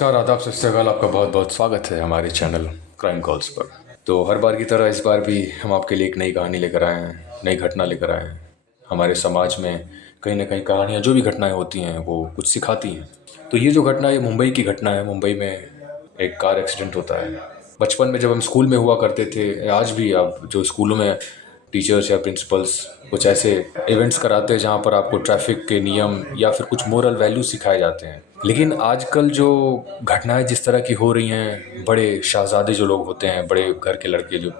नमस्कार, आदाब, सत श्री अकाल। आपका बहुत बहुत स्वागत है हमारे चैनल क्राइम कॉल्स पर। तो हर बार की तरह इस बार भी हम आपके लिए एक नई कहानी लेकर आए हैं, नई घटना लेकर आए हैं। हमारे समाज में कहीं ना कहीं कहानियाँ, जो भी घटनाएं होती हैं वो कुछ सिखाती हैं। तो ये जो घटना है, ये मुंबई की घटना है। मुंबई में एक कार एक्सीडेंट होता है। बचपन में जब हम स्कूल में हुआ करते थे, आज भी आप जो स्कूलों में टीचर्स या प्रिंसिपल्स कुछ ऐसे इवेंट्स कराते हैं जहाँ पर आपको ट्रैफिक के नियम या फिर कुछ मोरल वैल्यू सिखाए जाते हैं। लेकिन आजकल जो घटनाएं जिस तरह की हो रही हैं, बड़े शहजादे जो लोग होते हैं, बड़े घर के लड़के जो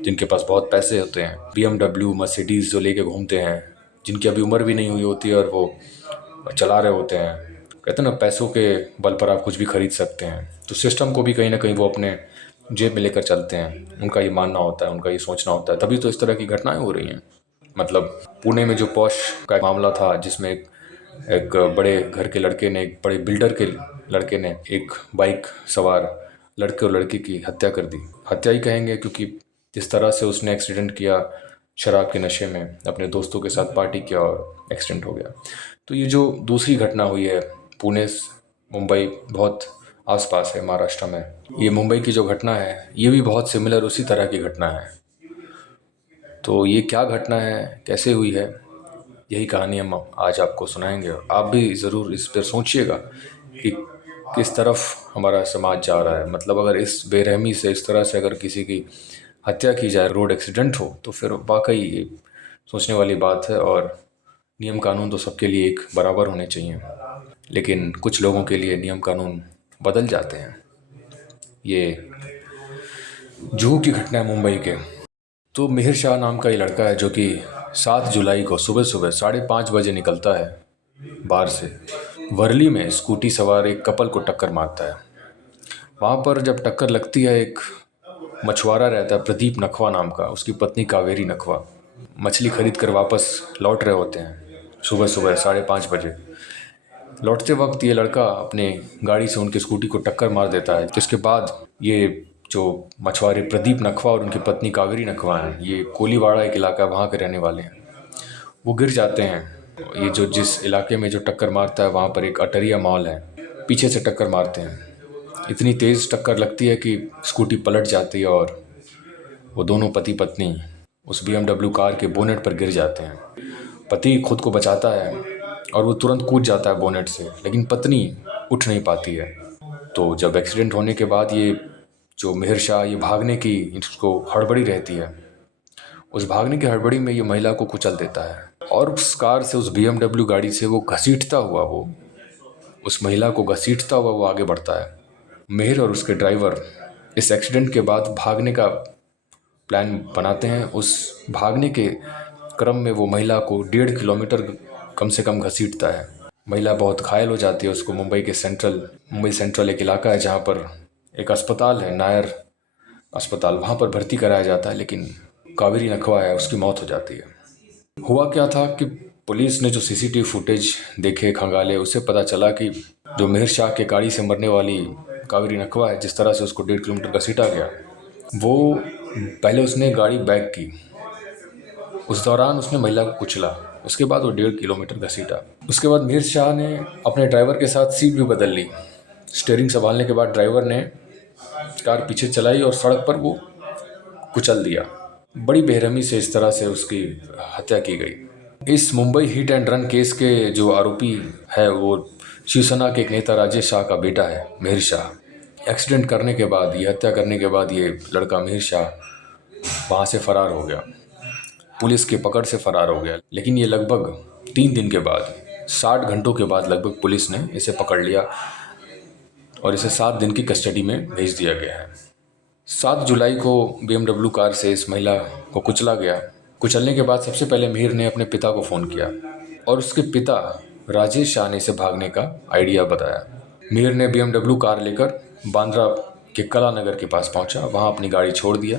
जिनके पास बहुत पैसे होते हैं, BMW मर्सिडीज़ जो लेके घूमते हैं, जिनकी अभी उम्र भी नहीं हुई होती है और वो चला रहे होते हैं। कहते हैं ना, पैसों के बल पर आप कुछ भी खरीद सकते हैं। तो सिस्टम को भी कहीं ना कहीं वो अपने जेब में लेकर चलते हैं। उनका ये मानना होता है, उनका ये सोचना होता है, तभी तो इस तरह की घटनाएं हो रही हैं। मतलब पुणे में जो पॉश का मामला था, जिसमें एक बड़े घर के लड़के ने, एक बड़े बिल्डर के लड़के ने एक बाइक सवार लड़के और लड़की की हत्या कर दी। हत्या ही कहेंगे, क्योंकि जिस तरह से उसने एक्सीडेंट किया, शराब के नशे में अपने दोस्तों के साथ पार्टी किया और एक्सीडेंट हो गया। तो ये जो दूसरी घटना हुई है, पुणे मुंबई बहुत आसपास है, महाराष्ट्र में। ये मुंबई की जो घटना है, ये भी बहुत सिमिलर उसी तरह की घटना है। तो ये क्या घटना है, कैसे हुई है, यही कहानी हम आज आपको सुनाएंगे। और आप भी ज़रूर इस पर सोचिएगा कि किस तरफ हमारा समाज जा रहा है। मतलब अगर इस बेरहमी से, इस तरह से अगर किसी की हत्या की जाए, रोड एक्सीडेंट हो, तो फिर वाकई ये सोचने वाली बात है। और नियम कानून तो सबके लिए एक बराबर होने चाहिए, लेकिन कुछ लोगों के लिए नियम कानून बदल जाते हैं। ये जुहू की घटना है मुंबई के। तो मिहिर शाह नाम का ये लड़का है, जो कि 7 जुलाई को सुबह सुबह 5:30 बजे निकलता है बार से। वर्ली में स्कूटी सवार एक कपल को टक्कर मारता है। वहाँ पर जब टक्कर लगती है, एक मछुआरा रहता है प्रदीप नखवा नाम का, उसकी पत्नी कावेरी नखवा मछली खरीद कर वापस लौट रहे होते हैं सुबह सुबह 5:30 बजे। लौटते वक्त ये लड़का अपने गाड़ी से उनकी स्कूटी को टक्कर मार देता है, जिसके बाद ये जो मछुआरे प्रदीप नखवा और उनकी पत्नी कावेरी नखवा हैं, ये कोलीवाड़ा एक इलाका है, वहाँ के रहने वाले हैं, वो गिर जाते हैं। ये जो जिस इलाके में जो टक्कर मारता है, वहाँ पर एक अटरिया मॉल है, पीछे से टक्कर मारते हैं। इतनी तेज़ टक्कर लगती है कि स्कूटी पलट जाती है और वो दोनों पति पत्नी उस BMW कार के बोनेट पर गिर जाते हैं। पति खुद को बचाता है और वो तुरंत कूद जाता है बोनेट से, लेकिन पत्नी उठ नहीं पाती है। तो जब एक्सीडेंट होने के बाद ये जो मिहिर शाह, ये भागने की इसको हड़बड़ी रहती है। उस भागने की हड़बड़ी में ये महिला को कुचल देता है और उस कार से, उस BMW गाड़ी से वो घसीटता हुआ, वो उस महिला को घसीटता हुआ वो आगे बढ़ता है। मिहिर और उसके ड्राइवर इस एक्सीडेंट के बाद भागने का प्लान बनाते हैं। उस भागने के क्रम में वो महिला को 1.5 किलोमीटर कम से कम घसीटता है। महिला बहुत घायल हो जाती है। उसको मुंबई सेंट्रल एक इलाका है जहाँ पर एक अस्पताल है, नायर अस्पताल, वहाँ पर भर्ती कराया जाता है। लेकिन कावेरी नखवा है, उसकी मौत हो जाती है। हुआ क्या था कि पुलिस ने जो CCTV फुटेज देखे, खंगाले, उससे पता चला कि जो मिहिर शाह के गाड़ी से मरने वाली कावेरी नखवा है, जिस तरह से उसको 1.5 किलोमीटर घसीटा गया, वो पहले उसने गाड़ी बैक की, उस दौरान उसने महिला को कुचला, उसके बाद वो 1.5 किलोमीटर घसीटा। उसके बाद मिहिर शाह ने अपने ड्राइवर के साथ सीट भी बदल ली। स्टीयरिंग संभालने के बाद ड्राइवर ने कार पीछे चलाई और सड़क पर वो कुचल दिया। बड़ी बेरहमी से इस तरह से उसकी हत्या की गई। इस Mumbai hit and run case के जो आरोपी है, वो शिवसेना के एक नेता राजेश शाह का बेटा है, मिहिर शाह। एक्सीडेंट करने के बाद, ये हत्या करने के बाद, ये लड़का मिहिर शाह वहाँ से फरार हो गया, पुलिस के पकड़ से फरार हो गया। लेकिन ये लगभग 3 दिन के बाद, 60 घंटों के बाद लगभग पुलिस ने इसे पकड़ लिया और इसे 7 दिन की कस्टडी में भेज दिया गया है। 7 जुलाई को BMW कार से इस महिला को कुचला गया। कुचलने के बाद सबसे पहले मिहिर ने अपने पिता को फ़ोन किया और उसके पिता राजेश शाह ने इसे भागने का आइडिया बताया। मिहिर ने BMW कार लेकर बांद्रा के कला नगर के पास पहुंचा, वहां अपनी गाड़ी छोड़ दिया।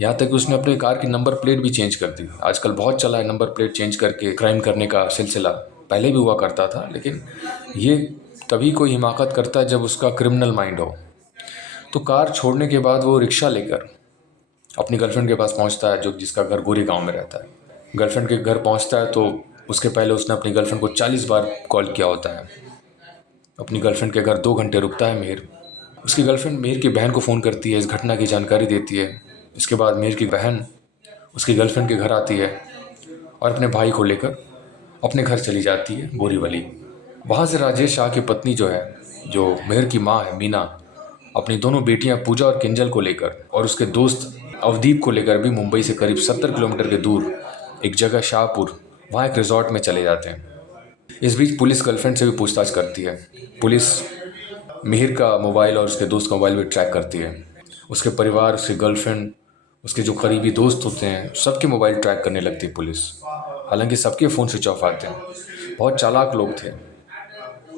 यहाँ तक कि उसने अपने कार की नंबर प्लेट भी चेंज कर दी। आजकल बहुत चला है नंबर प्लेट चेंज करके क्राइम करने का सिलसिला, पहले भी हुआ करता था, लेकिन ये तभी कोई हिमाकत करता है जब उसका क्रिमिनल माइंड हो। तो कार छोड़ने के बाद वो रिक्शा लेकर अपनी गर्लफ्रेंड के पास पहुंचता है, जो जिसका घर गोरे गांव में रहता है। गर्लफ्रेंड के घर पहुंचता है तो उसके पहले उसने अपनी गर्लफ्रेंड को 40 बार कॉल किया होता है। अपनी गर्लफ्रेंड के घर 2 घंटे रुकता है मिहिर। उसकी गर्लफ्रेंड मिहिर की बहन को फ़ोन करती है, इस घटना की जानकारी देती है। इसके बाद मिहिर की बहन उसकी गर्लफ्रेंड के घर आती है और अपने भाई को लेकर अपने घर चली जाती है बोरीवली। वहाँ से राजेश शाह की पत्नी जो है, जो मिहिर की माँ है मीना, अपनी दोनों बेटियां पूजा और किंजल को लेकर और उसके दोस्त अवदीप को लेकर भी मुंबई से करीब 70 किलोमीटर के दूर एक जगह शाहपुर, वहाँ एक रिजॉर्ट में चले जाते हैं। इस बीच पुलिस गर्लफ्रेंड से भी पूछताछ करती है। पुलिस मिहिर का मोबाइल और उसके दोस्त का मोबाइल भी ट्रैक करती है। उसके परिवार, उसकी गर्लफ्रेंड, उसके जो करीबी दोस्त होते हैं, सबके मोबाइल ट्रैक करने लगती है पुलिस। हालांकि सबके फ़ोन स्विच ऑफ आते हैं। बहुत चालाक लोग थे।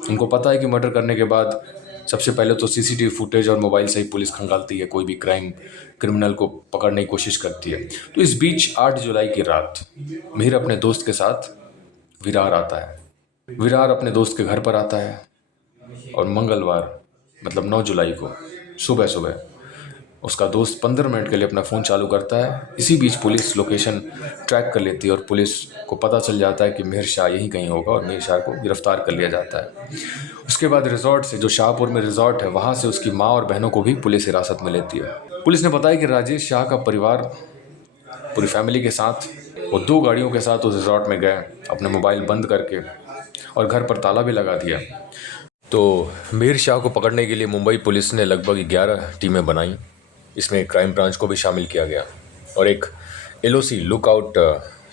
उनको पता है कि मर्डर करने के बाद सबसे पहले तो सीसीटीवी फुटेज और मोबाइल से ही पुलिस खंगालती है, कोई भी क्रिमिनल को पकड़ने की कोशिश करती है। तो इस बीच 8 जुलाई की रात मिहिर अपने दोस्त के साथ विरार आता है। विरार अपने दोस्त के घर पर आता है और मंगलवार मतलब 9 जुलाई को सुबह सुबह उसका दोस्त 15 मिनट के लिए अपना फ़ोन चालू करता है। इसी बीच पुलिस लोकेशन ट्रैक कर लेती है और पुलिस को पता चल जाता है कि मिहिर शाह यहीं कहीं होगा और मिहिर शाह को गिरफ्तार कर लिया जाता है। उसके बाद रिजॉर्ट से, जो शाहपुर में रिजॉर्ट है, वहाँ से उसकी माँ और बहनों को भी पुलिस हिरासत में लेती है। पुलिस ने बताया कि राजेश शाह का परिवार पूरी फैमिली के साथ वो 2 गाड़ियों के साथ उस रिजॉर्ट में गए, अपने मोबाइल बंद करके, और घर पर ताला भी लगा दिया। तो मिहिर शाह को पकड़ने के लिए मुंबई पुलिस ने लगभग 11 टीमें बनाई। इसमें क्राइम ब्रांच को भी शामिल किया गया और एक एलओसी लुकआउट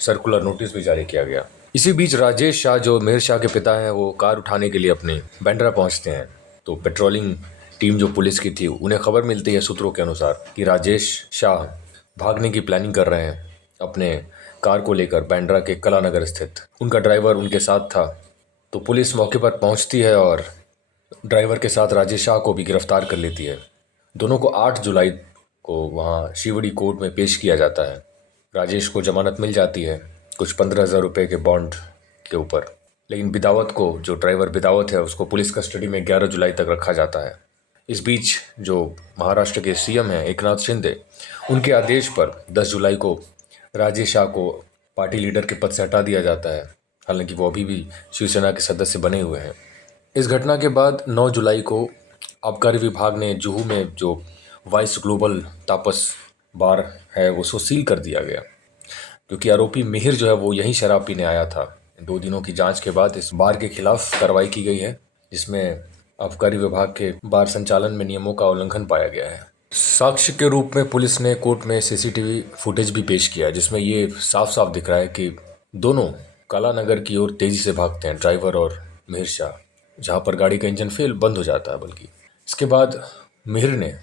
सर्कुलर नोटिस भी जारी किया गया। इसी बीच राजेश शाह, जो मिहिर शाह के पिता हैं, वो कार उठाने के लिए अपने बांद्रा पहुंचते हैं। तो पेट्रोलिंग टीम जो पुलिस की थी, उन्हें खबर मिलती है सूत्रों के अनुसार कि राजेश शाह भागने की प्लानिंग कर रहे हैं अपने कार को लेकर बांद्रा के कलानगर स्थित। उनका ड्राइवर उनके साथ था। तो पुलिस मौके पर पहुंचती है और ड्राइवर के साथ राजेश शाह को भी गिरफ्तार कर लेती है। दोनों को 8 जुलाई को वहाँ शिवड़ी कोर्ट में पेश किया जाता है। राजेश को जमानत मिल जाती है कुछ 15,000 रुपये के बॉन्ड के ऊपर, लेकिन बिदावत को, जो ड्राइवर बिदावत है, उसको पुलिस कस्टडी में 11 जुलाई तक रखा जाता है। इस बीच जो महाराष्ट्र के सीएम हैं एकनाथ शिंदे, उनके आदेश पर 10 जुलाई को राजेश शाह को पार्टी लीडर के पद से हटा दिया जाता है। हालांकि वो अभी भी शिवसेना के सदस्य बने हुए हैं। इस घटना के बाद 9 जुलाई को आबकारी विभाग ने जुहू में जो वाइस ग्लोबल तापस बार है उसको सील कर दिया गया, क्योंकि आरोपी मिहिर जो है वो यहीं शराब पीने आया था। 2 दिनों की जांच के बाद इस बार के खिलाफ कार्रवाई की गई है, जिसमें आबकारी विभाग के बार संचालन में नियमों का उल्लंघन पाया गया है। साक्ष्य के रूप में पुलिस ने कोर्ट में सीसीटीवी फुटेज भी पेश किया, जिसमें ये साफ साफ दिख रहा है कि दोनों कालानगर की ओर तेजी से भागते हैं, ड्राइवर और मिहिर शाह, जहाँ पर गाड़ी का इंजन फेल बंद हो जाता है। बल्कि इसके बाद मिहिर ने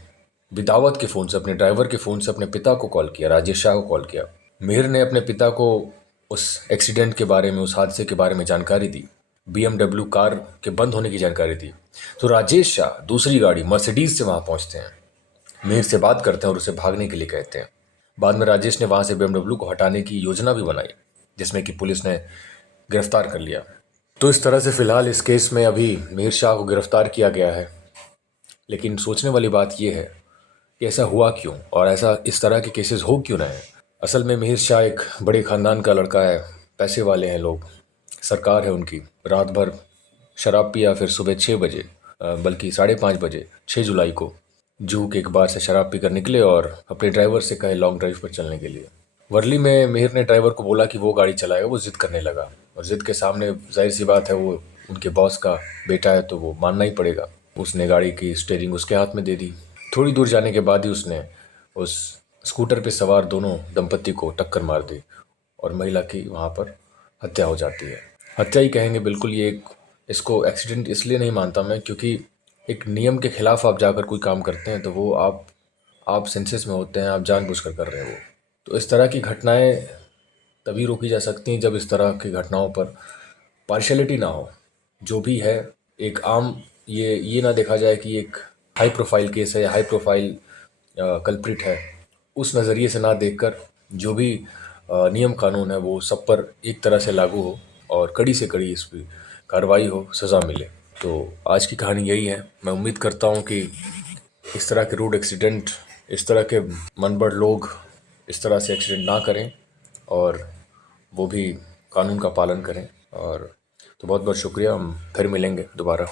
बिदावत के फ़ोन से, अपने ड्राइवर के फ़ोन से अपने पिता को कॉल किया, राजेश शाह को कॉल किया। मिहिर ने अपने पिता को उस एक्सीडेंट के बारे में, उस हादसे के बारे में जानकारी दी, BMW कार के बंद होने की जानकारी दी। तो राजेश शाह दूसरी गाड़ी मर्सिडीज से वहाँ पहुँचते हैं, मिहिर से बात करते हैं और उसे भागने के लिए कहते हैं। बाद में राजेश ने वहाँ से BMW को हटाने की योजना भी बनाई, जिसमें कि पुलिस ने गिरफ्तार कर लिया। तो इस तरह से फ़िलहाल इस केस में अभी मिहिर शाह को गिरफ्तार किया गया है। लेकिन सोचने वाली बात यह है कि ऐसा हुआ क्यों, और ऐसा इस तरह के केसेस हो क्यों रहे हैं। असल में मिहिर शाह एक बड़े ख़ानदान का लड़का है, पैसे वाले हैं लोग, सरकार है उनकी। रात भर शराब पिया, फिर सुबह 6 बजे, बल्कि 5:30 बजे 6 जुलाई को जूहू के एक बार से शराब पीकर निकले और अपने ड्राइवर से कहे लॉन्ग ड्राइव पर चलने के लिए। वर्ली में मिहिर ने ड्राइवर को बोला कि वो गाड़ी चलाएगा, वो ज़िद करने लगा, और ज़िद के सामने जाहिर सी बात है, वो उनके बॉस का बेटा है तो वो मानना ही पड़ेगा। उसने गाड़ी की स्टीयरिंग उसके हाथ में दे दी। थोड़ी दूर जाने के बाद ही उसने उस स्कूटर पे सवार दोनों दंपत्ति को टक्कर मार दी और महिला की वहाँ पर हत्या हो जाती है। हत्या ही कहेंगे बिल्कुल। इसको एक्सीडेंट इसलिए नहीं मानता मैं, क्योंकि एक नियम के खिलाफ आप जाकर कोई काम करते हैं तो वो आप सेंसेस में होते हैं, आप जानबूझकर कर रहे हैं वो। तो इस तरह की घटनाएं तभी रोकी जा सकती हैं जब इस तरह की घटनाओं पर पार्शियलिटी ना हो। जो भी है एक आम, ये ना देखा जाए कि एक हाई प्रोफाइल केस है या हाई प्रोफाइल कल्प्रिट है, उस नज़रिए से ना देखकर जो भी नियम कानून है वो सब पर एक तरह से लागू हो और कड़ी से कड़ी इस पर कार्रवाई हो, सज़ा मिले। तो आज की कहानी यही है। मैं उम्मीद करता हूँ कि इस तरह के रोड एक्सीडेंट, इस तरह के मनबड़ लोग इस तरह से एक्सीडेंट ना करें और वो भी कानून का पालन करें। और तो बहुत बहुत शुक्रिया, हम फिर मिलेंगे दोबारा।